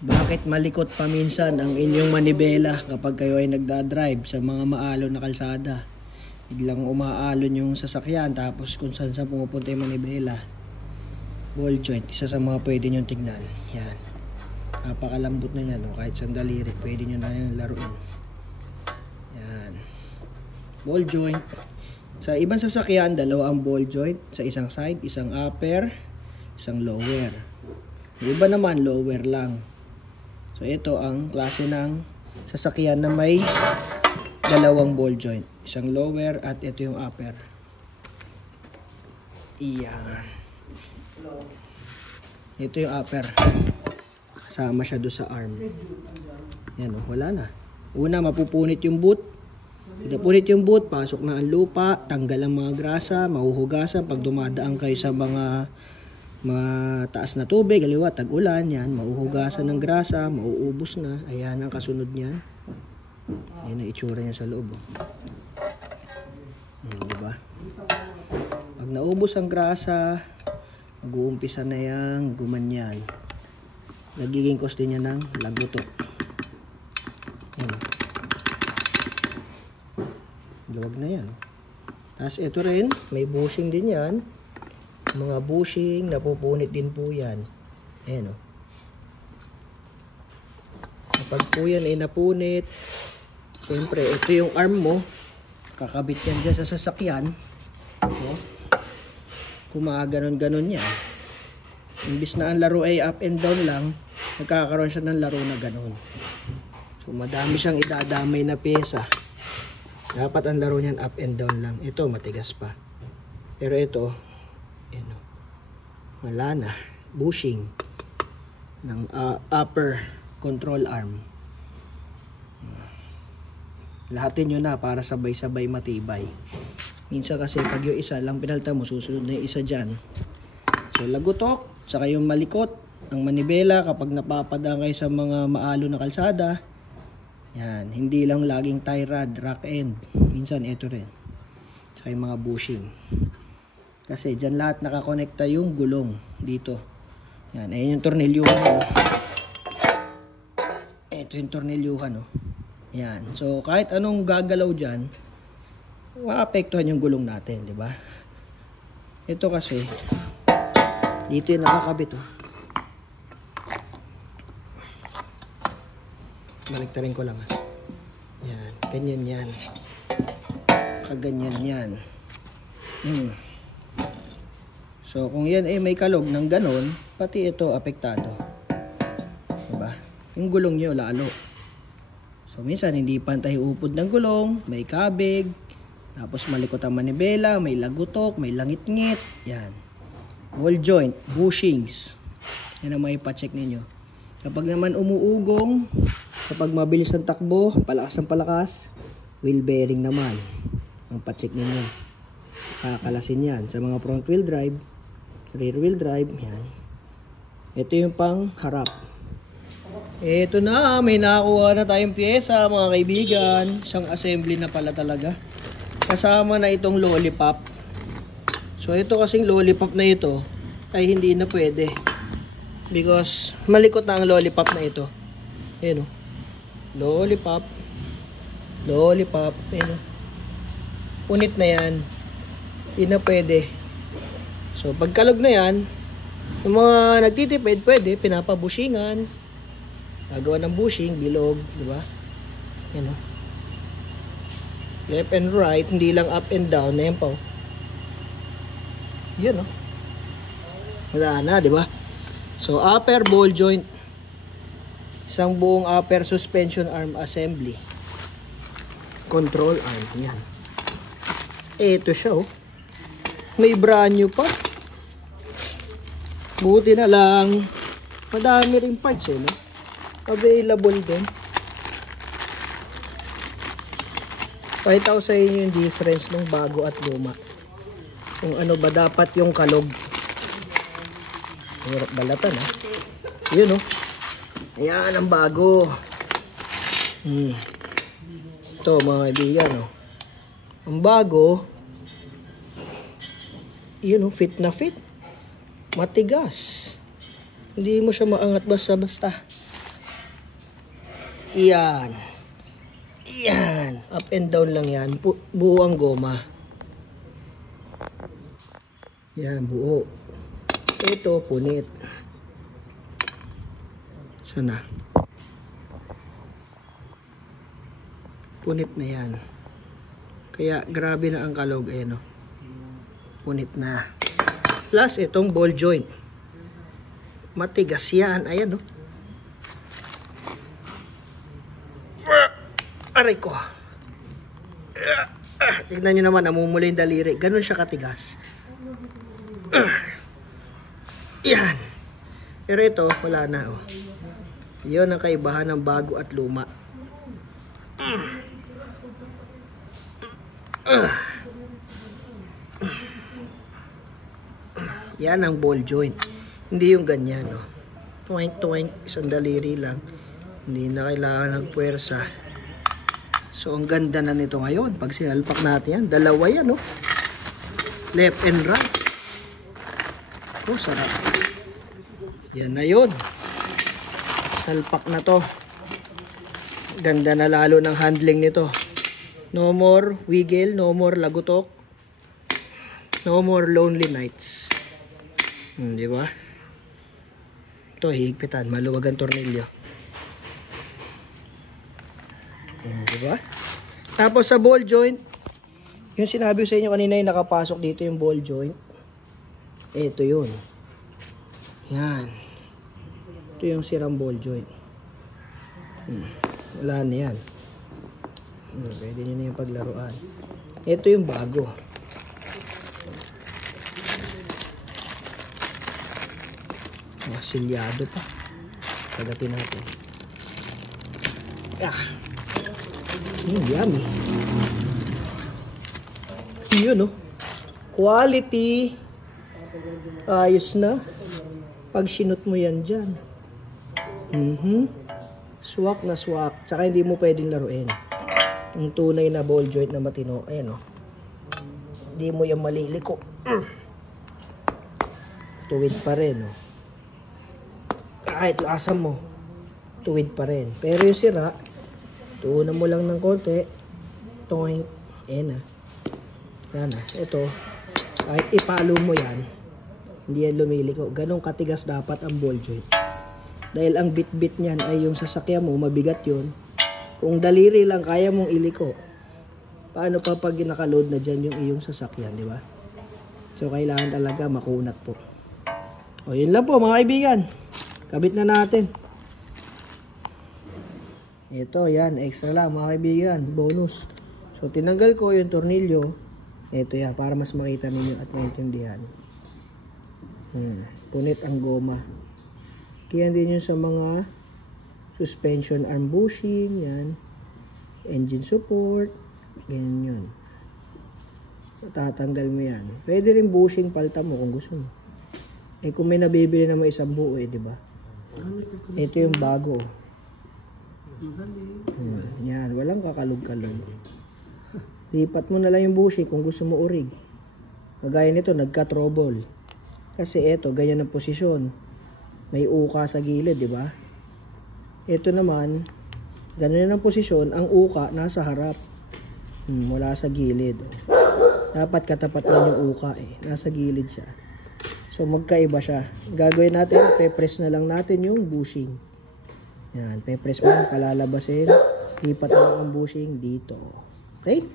Bakit malikot paminsan ang inyong manibela kapag kayo ay nagdadrive sa mga maalon na kalsada? Biglang umaalon yung sasakyan tapos kung saan pumupunta yung manibela. Ball joint, isa sa mga pwede nyo tignan. Yan. Napakalambot na yan. Kahit sandali rin, pwede nyo na yan laruin. Yan. Ball joint. Sa ibang sasakyan, dalawa ang ball joint. Sa isang side, isang upper, isang lower. Yung iba naman, lower lang. So ito ang klase ng sasakyan na may dalawang ball joint. Isang lower at ito yung upper. Iyan. Ito yung upper. Kasama siya doon sa arm. Yan o, wala na. Una, mapupunit yung boot. Napunit yung boot, pasok na ang lupa, tanggal ang mga grasa, mahuhugasan pag dumadaan kayo sa mga mataas na tubig, aliwa, tag-ulan, yan, mauhugasan ng grasa, mauubos na. Ayan ang kasunod niyan. Ayan ang itsura niya sa loob. Diba? Pag naubos ang grasa, mag-uumpisa na yan, gumanyan. Nagiging cause din niya ng lagutok. Ayan. Luwag na yan. Tapos ito rin, may bushing din yan. Mga bushing, napupunit din po yan. Ayan o. Kapag po yan ay napunit, siyempre, ito yung arm mo. Kakabit yan dyan sa sasakyan. O. Kumaganon-ganon yan. Imbis na ang laro ay up and down lang, nagkakaroon siya ng laro na ganon. So, madami siyang idadamay na pyesa. Dapat ang laro niyan up and down lang. Ito, matigas pa. Pero ito, wala na, bushing ng upper control arm. Lahatin nyo na para sabay-sabay matibay. Minsan kasi pag yung isa lang pinalta mo, susunod na yung isa dyan. So lagutok, saka yung malikot ang manibela kapag napapadaan kayo sa mga maalo na kalsada. Yan, hindi lang laging tie rod, rack end. Minsan ito rin. Saka yung mga bushing. Kasi dyan lahat nakakonekta yung gulong dito. Yan, ayan yung tornilyuhan. Ito yung tornilyuhan. Yan. So, kahit anong gagalaw dyan, maapektuhan yung gulong natin, di ba? Ito kasi, dito yung nakakabit. Baliktarin ko lang. Yan, ganyan yan. Kaganyan yan. So, kung yan may kalog ng ganon, pati ito apektado. Diba? Yung gulong nyo, lalo. So, minsan, hindi pantay upod ng gulong, may kabig, tapos malikot ang manibela, may lagutok, may langit-ngit. Yan. Ball joint, bushings. Yan ang maipacheck ninyo. Kapag naman umuugong, kapag mabilis ang takbo, palakas ang palakas, wheel bearing naman. Ang pacheck ninyo. Kakalasin yan. Sa mga front wheel drive, rear wheel drive, yan. Ito yung pang harap. Ito na, may nakuha na tayong pyesa mga kaibigan. Isang assembly na pala talaga. Kasama na itong lollipop. So ito kasing lollipop na ito ay hindi na pwede. Because malikot na ang lollipop na ito. Ayan o. Lollipop. Lollipop. Ayan o. Punit na yan. Hindi na pwede. So, pagkalog na yan, yung mga nagtitipid, pwede, pinapabushingan. Gagawa ng bushing, bilog, di ba? Yan o. Left and right, hindi lang up and down. Ayan pa o. Yan o. Wala na, di ba? So, upper ball joint. Isang buong upper suspension arm assembly. Control arm. Yan. Ito siya o. May brand new pa. Buti na lang. Madami ring parts no? Available din. Pakita ko sa inyo yung difference ng bago at luma. Kung ano ba dapat yung kalog. Hirap balatan ha. Yun o. Ayan ang bago. Ito mga kaibigan o. Ang bago, yun o, fit na fit. Matigas. Hindi mo siya maangat basta-basta. Yan. Yan. Up and down lang yan. Buo ang goma. Yan, buo. Ito, punit. Sana. Punit na yan. Kaya, grabe na ang kalog. Ayan, no? Punit na. Plus, itong ball joint. Matigas yan. Ayan, no? Aray ko. Tignan nyo naman, namumula yung daliri. Ganun siya katigas. Yan. Pero ito, wala na. Oh. Yun ang kaibahan ng bago at luma. Yan ang ball joint. Hindi yung ganyan. Oh. Tuwink, tuwink. Isang daliri lang. Hindi na kailangan ng puwersa. So, ang ganda na nito ngayon. Pag sinalpak natin yan, dalawa yan, oh. Left and right. Oh, sarap. Yan na yun. Salpak na to. Ganda na lalo ng handling nito. No more wiggle, no more lagutok. No more lonely nights. Di ba? Ito, higpitan. Maluwag ang tornilyo. Di ba? Tapos sa ball joint, yung sinabi ko sa inyo kanina yung nakapasok dito yung ball joint. Ito yun. Yan. Ito yung sirang ball joint. Wala na yan. Pwede nyo na yung paglaruan. Ito yung bago. Masilyado pa. Pagatin natin. Yummy. Yun, no? Quality. Ayos na. Pag sinot mo yan dyan. Swak na swak. Tsaka hindi mo pwedeng laruin. Ang tunay na ball joint na matino. Ayan, o. Hindi mo yan maliliko. Tuwid pa rin, o. Kahit lasam mo, tuwid pa rin. Pero yung sira, tuunan mo lang ng konti. Toink. Ayan, na. Yan, na. Ito, kahit ipalo mo yan, hindi yan lumiliko. Ganong katigas dapat ang ball joint. Dahil ang bit-bit niyan ay yung sasakyan mo, mabigat yun. Kung daliri lang kaya mong iliko, paano pa pag nakaload na dyan yung iyong sasakyan, di ba? So, kailangan talaga makunat po. O, yun lang po mga kaibigan. Kabit na natin. Ito, yan. Extra lang mga kaibigan. Bonus. So, tinanggal ko yung tornilyo. Ito yan, para mas makita ninyo at maintindihan. Punit ang goma. Kaya din yun sa mga suspension arm bushing, yan. Engine support, ganyan yun. Tatanggal mo yan. Pwede rin bushing palta mo kung gusto mo. Eh kung may nabibili na may isang buo di ba? Ito yung bago. Yan, walang kakalog-kalog. Lipat mo na lang yung bushing kung gusto mo urig. Kagaya nito, nagka-trouble. Kasi ito, ganyan ang posisyon. May uka sa gilid, di ba? Ito naman, ganyan ang posisyon, ang uka nasa harap. Wala sa gilid. Dapat katapat lang yung uka nasa gilid siya. So magkaiba siya. Gagawin natin, pe-press na lang natin yung bushing. Yan, pe-press mo, palalabasin. Lipat na lang ang bushing dito. Okay?